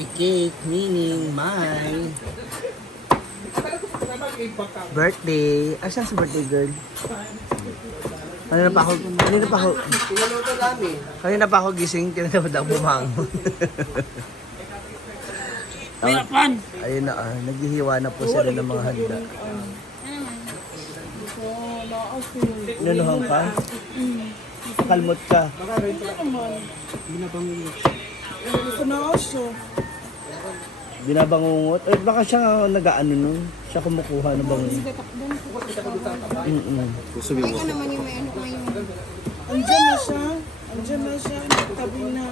my cake, meaning my birthday. Asan si birthday girl? Kanina pa ako gising, tinatawad ako bumangon. Ayun na, naghihiwa na po sila ng mga handa. Nanuhang ka? Kalmot ka? Binabangungot? Eh, baka siya nag-ano nun. Siya kumukuha ng bangungot. Ikaw naman yung may ano ngayon. Andiyan na siya, nagtabi na.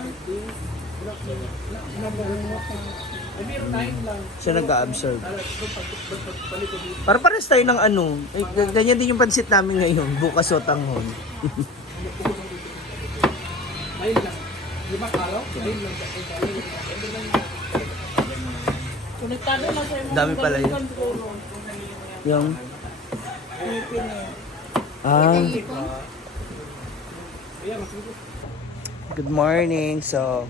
Siya nag-a-absorb. Para pares tayo ng ano. Eh, ganyan din yung pansit namin ngayon. Bukas o tanghon. Dami pala yun. Yung... Good morning. So,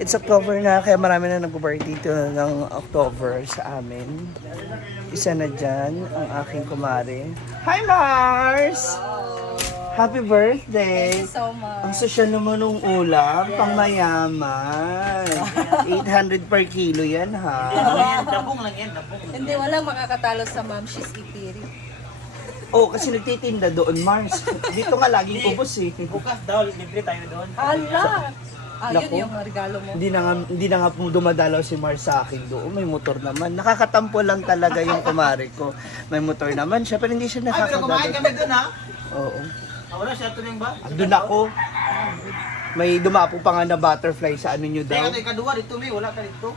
it's October na, kaya marami na nag-birthday dito ng October sa amin. Isa na dyan, ang aking kumare. Hi, Mars! Happy birthday! Thank you so much. Ang sosyal naman ng ulam, pang mayaman. 800 per kilo yan, ha? Hindi, walang makakatalo sa Ma'am She's Ipiri. Oh, kasi nagtitinda doon, Mars. Dito nga laging ubos eh. Bukas daw, libre tayo doon. Hala! Ayun Naku. yung regalo mo. Hindi na nga po dumadalaw si Mars sa akin doon. May motor naman. Nakakatampo lang talaga yung kumare ko. May motor naman siya, pero hindi siya Ay, pero kumain nakakadalaw. kami doon ha? Oo. Wala siya tuning ba? Doon ako. May dumapo pa nga na butterfly sa ano nyo daw. Kaya ito ikaduwa dito may, wala ka dito.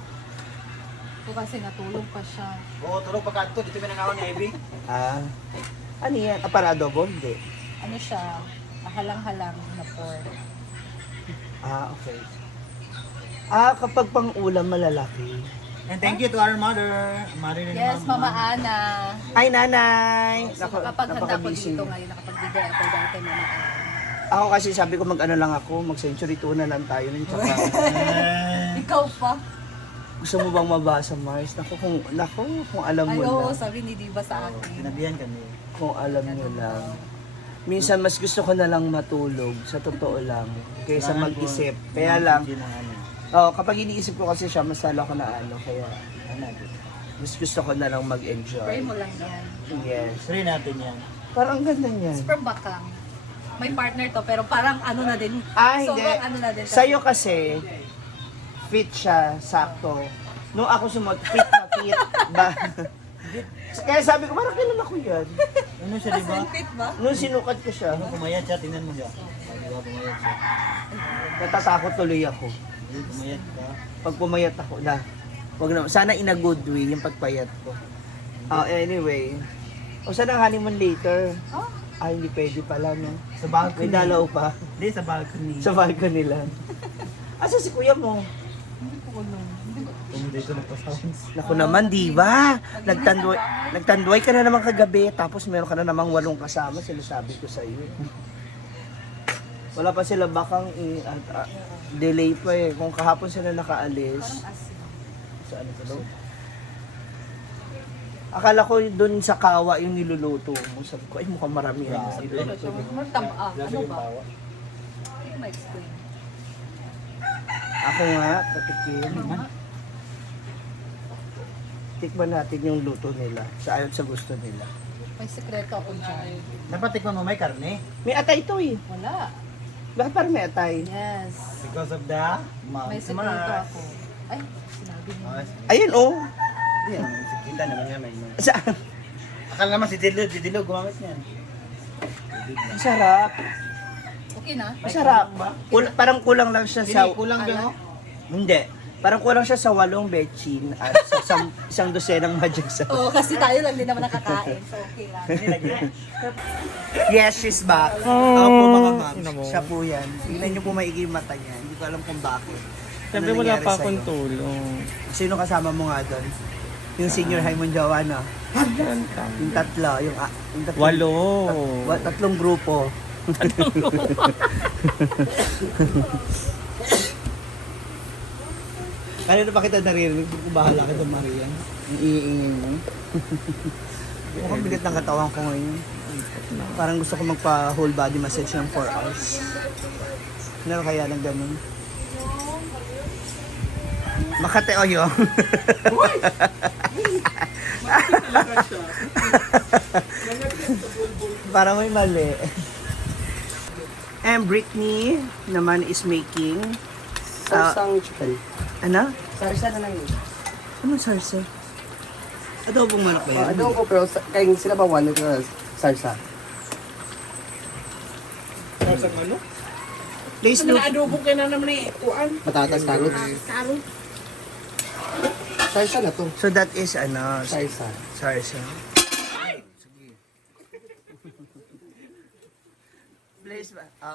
Ito kasi natulog pa siya. Oo, tulog pa ka dito may nangawan ni Ivy. Ah. Ano yan? Ah, para adobo? Hindi. Ano siya? Halang-halang na pork. Ah, okay. Ah, kapag pang ulam malalaki. And thank you to our mother. Mother ni Yes, Mama Ana. Ay, nanay! So, kapag handa ko napaka-busy. dito ngayon, nakapagbigay ako dati Mama Ana. Ako kasi sabi ko mag-ano lang ako, mag-century tuna lang tayo. Tsaka, Ikaw pa. gusto mo bang mabasa, Mars? Naku, kung alam mo Ay, oo, lang. sabi ni Diva sa akin. Sinabihan kami. Kung alam nyo lang. Minsan mas gusto ko na lang matulog, sa totoo lang, kaysa mag-isip. Kaya lang, kapag iniisip ko kasi siya, mas lalo ako na ano, kaya mas gusto ko na lang Pray mag-enjoy. mo lang yan. Yes. Try natin yan. Parang ang ganda niyan. Super bakang. May partner to, pero parang ano na din. Ah, hindi. Sobrang ano na din. Sa'yo kasi, fit siya, sakto. Nung ako sumot, fit na fit. Ba? Kaya sabi ko, parang kailan ako yan? Ano siya, As diba? in fit ba? Nung sinukat ko siya, Pumayat siya, tingnan mo siya. Diba, pumayat siya. natatakot tuloy ako. Hindi, pumayat ka. Pag pumayat ako na, wag na, sana in a good way yung pagpayat ko. Anyway, o saan ang honeymoon later? Oh, Ay, hindi pwede pala, no? Sa balcony. May dalaw pa. Hindi, sa balcony. Sa balcony lang. Asa si kuya mo? hindi ko alam. Kung dito nagpa-sounds. Naku naman, di ba? Nagtanduay ka na naman kagabi, tapos meron ka na namang 8 kasama, sinasabi ko sa iyo. Wala pa sila bakang delay pa eh. Kung kahapon sila nakaalis, Parang asin. saan ito daw? Akala ko doon sa kawa yung niluluto mo. Sabi ko, ay mukhang marami yan. More tama. Ano ba? Hindi ko ma-explain. Ako nga, patikim. Tikman natin yung luto nila. Sa ayon sa gusto nila. May sekreto ako dyan. Dapat tikman mo may karne. May atay to eh. Wala. Bakit parang may atay? Yes. Because of the Mount May sekreto Mars. ako. Ay, sinabi niya. Ayun oh. Yan, kita naman nga may. Saan? Akala naman si Dilo gumamit niyan. Masarap. Okay na? Masarap. Parang kulang lang siya sa... Hindi, kulang ba no? Hindi. Parang kulang siya sa 8 bechin at sa isang dosenang magic sa... Oo, kasi tayo lang din naman nakakain. So, okay lang. Yes, she's back. Ako po mga ma'am. Siya po yan. Tingnan niyo po maigi yung mata niya. Hindi ko alam kung bakit. Siyempre Ano wala nangyari pa sa'yo? akong tulong. Sino kasama mo nga doon? Yung senior high mong jowa, no? Yung tatlo. Yung tatlong, 8. tatlong grupo. Kanina pa kita naririnig, bahala ka doon, Maria. Ang iingin mo. Mukhang bigat ng katawan ko ngayon. Parang gusto ko magpa whole body massage ng 4 hours. Ano kaya ng ganun? Makate Oyo. Para may mali. And Britney naman is making Sarsang chicken. ano? Sarsa na lang yun. Anong sarsa? Adobong manok ba yan? Ano ko pero kayong sila ba one ito sarsa? Sa ano? Please Ano look. na adobo ka na naman eh. Kuan. Patatas, carrots. Karo. Sarsa na to. So that is ano, Sarsa. sarsa. Please,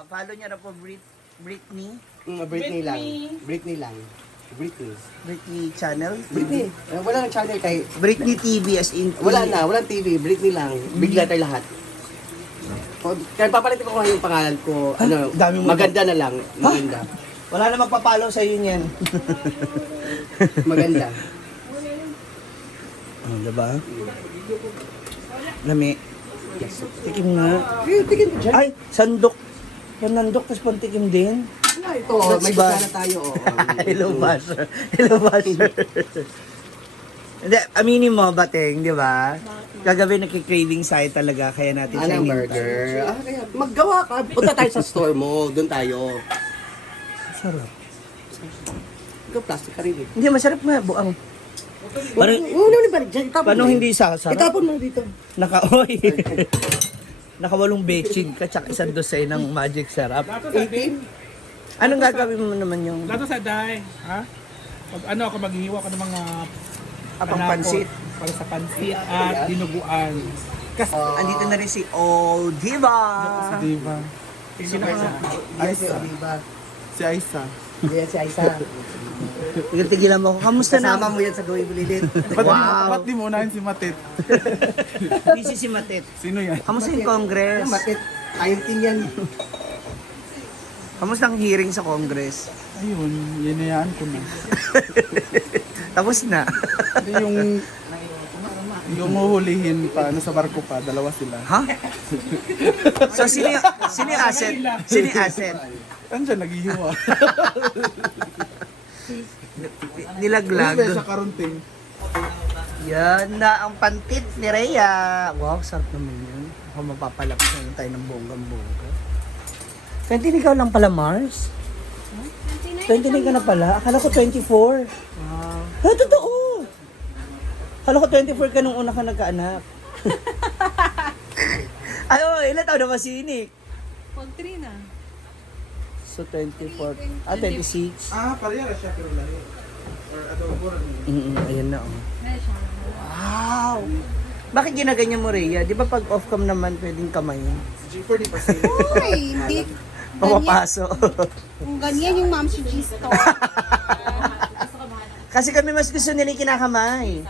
follow niyo na po Britney. Britney lang. Britney lang. Britney. Britney channel. Britney. Wala nang channel kay... Britney TV as in Wala na, walang TV. Britney lang. Big letter lahat. Kaya papalitin ko yung pangalan ko. Ano, Dami mo maganda na lang. Maganda. Wala na magpa-follow sa iyo niyan. Maganda. Oh, diba? Lami. Tikim nga. Tigil mo dyan. Ay, sandok. Panandok, tapos pantikim din. Wala ito. That's May bad. kasana tayo. Hello, Basher. Hello, Basher. Hindi, aminin mo, Bateng, di ba? Kagabi nakikraving sa'yo talaga, kaya natin siya Anong hinintay. burger? Kaya maggawa ka. Punta tayo sa store mo. Doon tayo. Sarap. Ikaw, plastic ka rin eh. Hindi, masarap nga, buang. Parang, Ano ba dyan? Itapon paano mo. hindi sarap? Itapon mo dito. Naka-oy. Naka-walong betching ka, tsaka isang dosay ng magic sarap. 18? Anong gagawin mo naman yung Lato sa day, ha? Pag ano ako maghihiwa ko ng mga apang panakot pansit? para sa pansit at dinuguan. Kasi Andito na rin si Old Diva. diba? Sino ka? Aisa. Diba? Si Aisa. Yan si Aisa. Tigil-tigilan mo ako. Kamusta Kasama na? mo yan sa gawin bulilit. Ba't di mo unahin si Matit? Busy si Matet. Sino yan? Kamusta yung Congress? Matit. Ayaw tin yan. Kamusta ang hearing sa Congress? Ayun, yanayaan ko na. Tapos na. Hindi yung huhulihin pa, ano sa barko pa, dalawa sila. Ha? So, sino yung asset? Sino yung asset? Andiyan, naghihiwa. Nilaglag. Hindi sa karunting. Yan na ang pantit ni Rhea. Wow, sarap naman yun. Ako mapapalapos na tayo ng bonggang-bongga. 29 ikaw lang pala, Mars? 29 ka na pala? Akala ko 24. Wow. Ha, totoo! Akala ko 24 ka nung una ka nagkaanak. Ay, oh, ilan taon na ba si Nick? Pag 3 na. So, 24. 26. Parehara siya pero lahi. Or adobo rin. Ayan na, oh. Wow! Bakit ginaganyan mo, Rhea? Di ba pag off-cam naman, pwedeng kamayin? Pwede pa sila. Uy, hindi. Papapaso. Kung ganyan yung Ma'am si G Store. Kasi kami mas gusto nila yung kinakamay.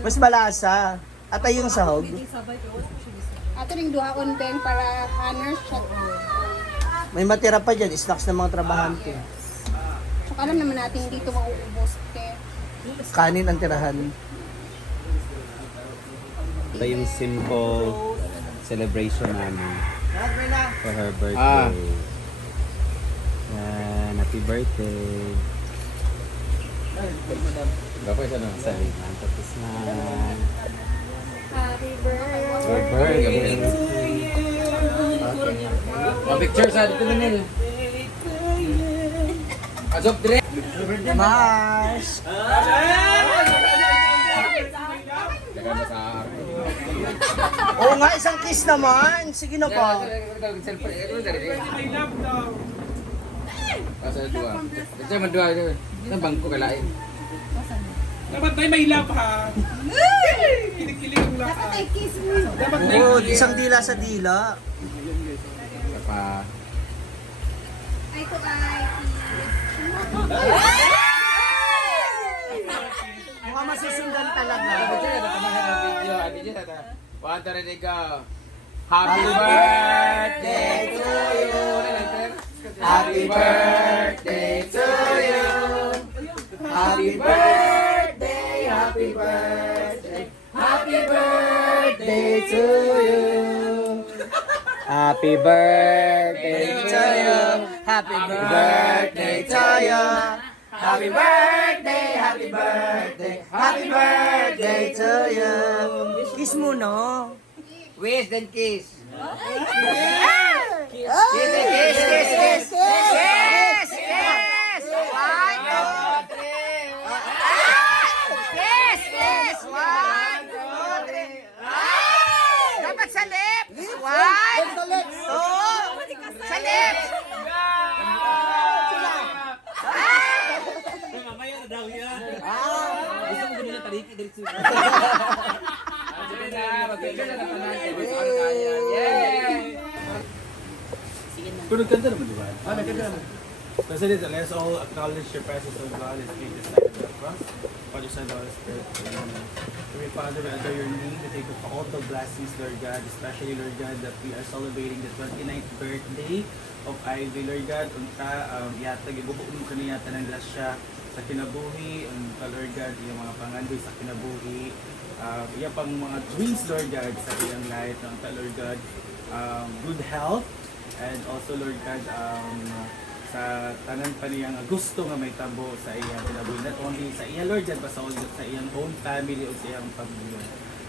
Mas malasa. At ay yung sahog. Ato ring duhaon din para honors siya. May matira pa dyan, snacks ng mga trabahante. So, alam naman natin dito mauubos. Kaya, Kanin ang tirahan. Ito yung simple celebration namin for her birthday. Yan, happy birthday. Gapos siya naman sa liman. Tapos na. happy birthday. Happy birthday. Okay. Picture sa dito na nil. Azok dire. Mars! Dagan mo sa Oo nga, isang kiss naman. Sige na pa. Asa dua. Ito man dua. Nang bangko kalain. Dapat tayo may love ha. Kilig-kilig ang lahat. Dapat ay kiss mo. Oo, isang dila sa dila. Pa. Ay, to ay. Mukhang masusundan talaga. One, two, three, go. Happy birthday to you. Happy birthday to you. Happy birthday, happy birthday, happy birthday to you. Happy birthday to you. Happy birthday to you. Happy birthday, happy birthday, happy birthday to you. Kiss mo, no? Wish then kiss. Kiss, kiss, kiss, kiss, kiss. 1, 2, 3. Kiss, kiss. 1, 2, 3. Dapat sa lips. 1, 2. Sa lips. Pero nagkanta naman, di ba? Nagkanta naman. Kasi dito, let's all acknowledge your presence of God. Let's make this like a cross. Father, Son, Holy Spirit. Amen. Heavenly Father, we adore your name. We thank you for all the blessings, Lord God. Especially, Lord God, that we are celebrating the 29th birthday of Ivy, Lord God. Unta, yata, ibubuong ko niya ng grasya sa kinabuhi. Lord God, yung mga pangandoy sa kinabuhi. Iya pang mga dreams, Lord God, sa iyang life. Unta, Lord God, good health. And also, Lord God, sa tanan pa niyang gusto nga may tabo sa iyang kinabuhi. Not only sa iya, Lord God, but sa iyang own family o sa iyang pamilya.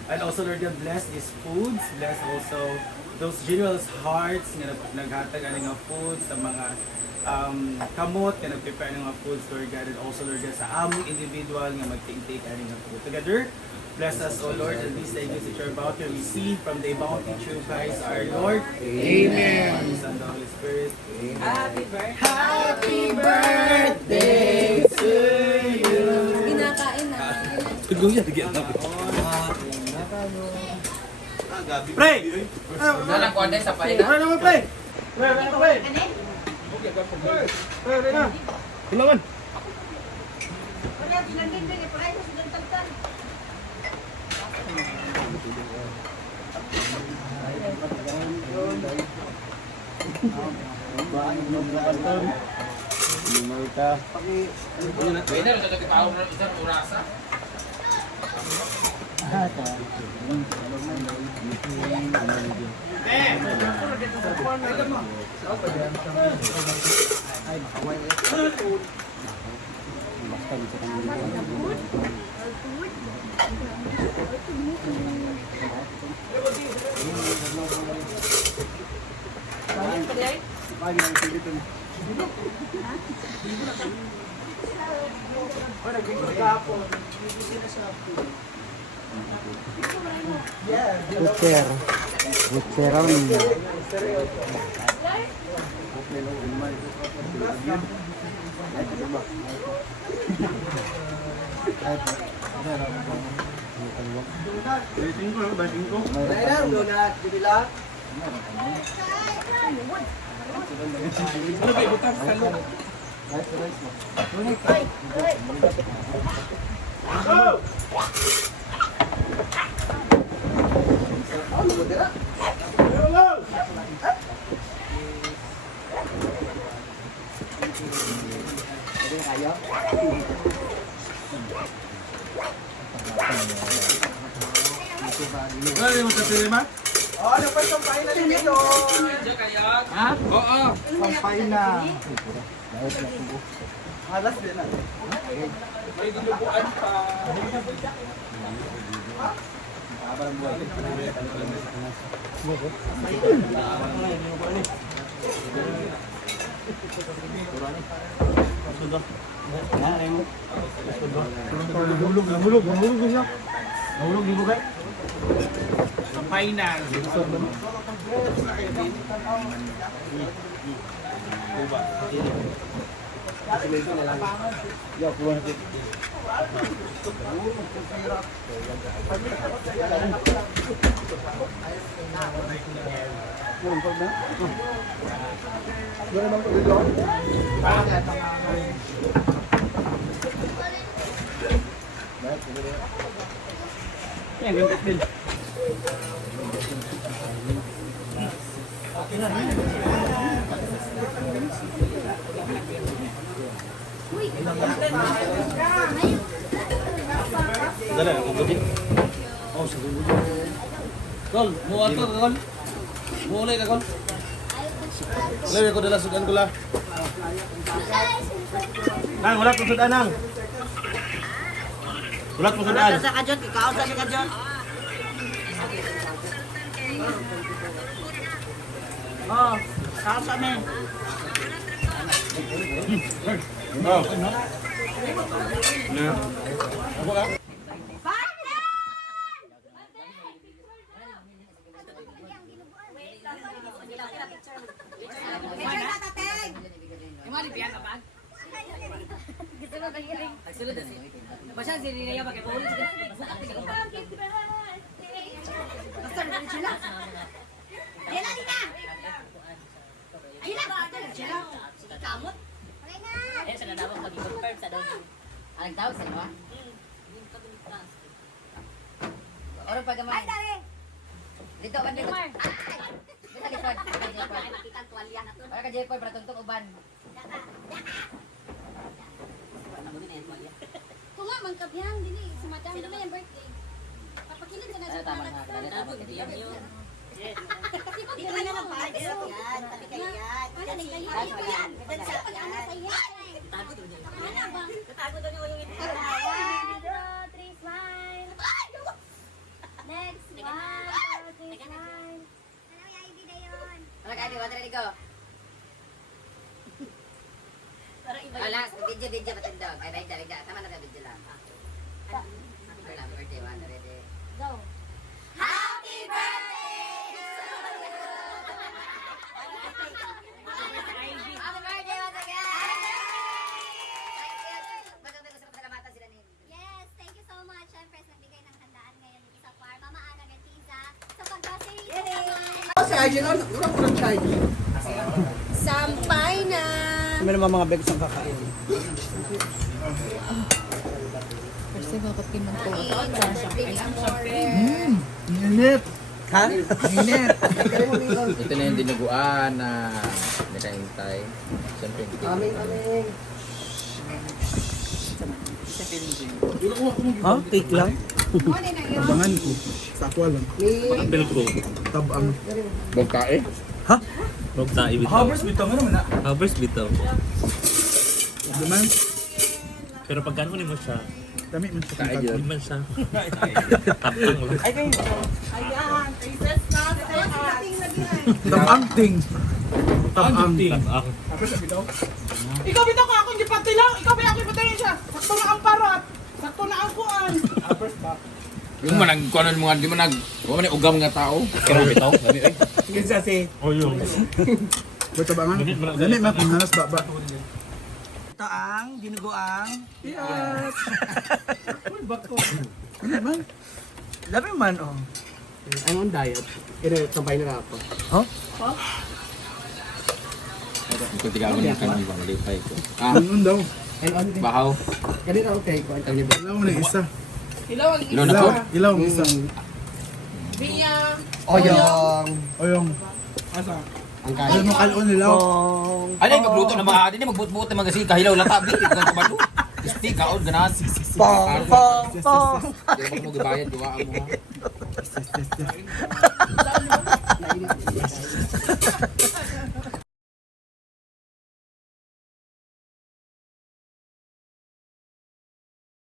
And also, Lord God, bless these foods. Bless also those generous hearts nga naghatag ani nga food sa mga kamot nga nag-prepare ng mga foods, Lord God. And also, Lord God, sa among individual nga mag-take ani nga food. Together, bless us, O Lord, and these things that you are about to receive from the bounty through Christ our Lord. Amen. Father, Son, and Holy Spirit. Amen. Happy birthday to you. Kinakain na. Pre! Nalang ko sa paina. Pre naman, pre! Pre, pre! Pre, pre na! Kailangan! Pwede rin sa katipao na isang urasa. Wala mo sa cinema? Oh, dapat sampahin na din ito. Ha? Oo. Sampay na. Alas din na. May dinubuan pa. Nahulog siya. Nahulog di bukay. Sa final. Yan, yung din. Dala, ako gudi. Oh, sa gudi. Kol, muat ko kol. Mulai ka kol. Lagi ko dala sudan ko la. Nang wala ko sudan nang. Wala ko sudan. Sa kadyon, ikaw sa kadyon. Oh, sa men. Oh. Na. Ako ka. Anong tawag sa inyo? Orang pagamay. Dito ba dito? Dito likod. Makita tuwalya na to. Para ka Jepoy para tuntong uban. Kung nga, mangkabyan, dili. Sumadang na yung birthday. Papakilin ka na sa Tama para. na. Tama na. Kasi pag ikaw na lang pa. Yan, tabi kayo yan. Ano na yan? Yan. Pag-anak sa yan. Ano ba? Tatago daw niyo yung ito. 1, 2, 3, smile. Next, 1, 2, 3, smile. Ano ka, Adi? Wadra go. Alas, video matindog. Ay, video. Tama na ka, video lang. Happy birthday, one, ready. Go. Happy birthday! Happy birthday once again! Magandang gusto ko salamatan sila ni. Yes, thank you so much. Siyempre, sa nagbigay ng handaan ngayon dito sa farm. Mama Ana Gantiza. Sa pag-grocery Sampay na! Kami naman mga begs ang kakain. Init. Ha? Init. Ito na yung dinuguan na nakaintay. Siyempre, Ha? Cake lang? Abangan ko. Sa ako lang. Pakabel ko. Tabang. bogkae. Bogtae bitaw. Habers bitaw mo naman na. Harvest bitaw. Duman. Pero pagkano ni mo siya? Dami man sa Kae yun. Hindi man siya. Tapang lang. Tabang ting. Tabang. Tapang. Ikaw bitaw ka akong gipati lang. Ikaw ba akong gipati siya? Sakto na ang parat. Sakto na ang kuan. Yung manag kuanan mo nga di man man ugam nga tao. Kaya bitaw. Kinsa si. Oh yun. Tabangan. Dami man kung hanas baba. Ito ang dinuguang. Yes. Uy, bako. Ano man? Labi man, oh. I'm on diet. Sampay na ako. Ito tiga mo kan di bang lipay ko. Ah, Ano daw? I'm on bahaw. Kanina okay ko ang tawag Ilaw na isa. Ilaw ang Ilo na ko. Ilaw isa. biya. Oyong. Oyong. Ang Ayaw kain. mo kalon nilaw. Ano yung magluto na mga din magbuot-buot na mga kahilaw lang tabi. Ito ka balo. Isti kaon ganas. Pong, pong, pong. Di ba mo gibayad duwa mo ha.